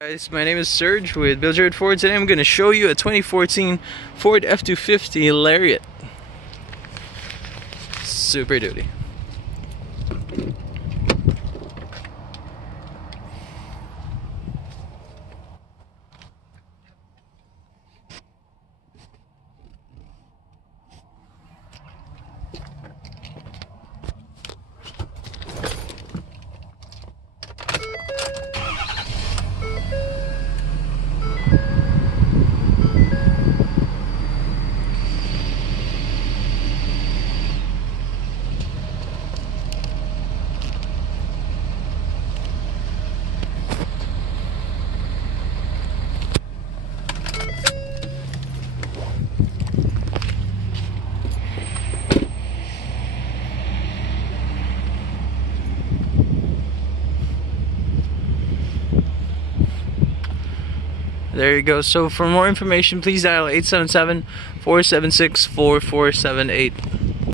Guys, my name is Serge with Jarrett Ford. Today I'm going to show you a 2014 Ford F-250 Lariat. Super Duty. There you go. So for more information, please dial 877-476-4478.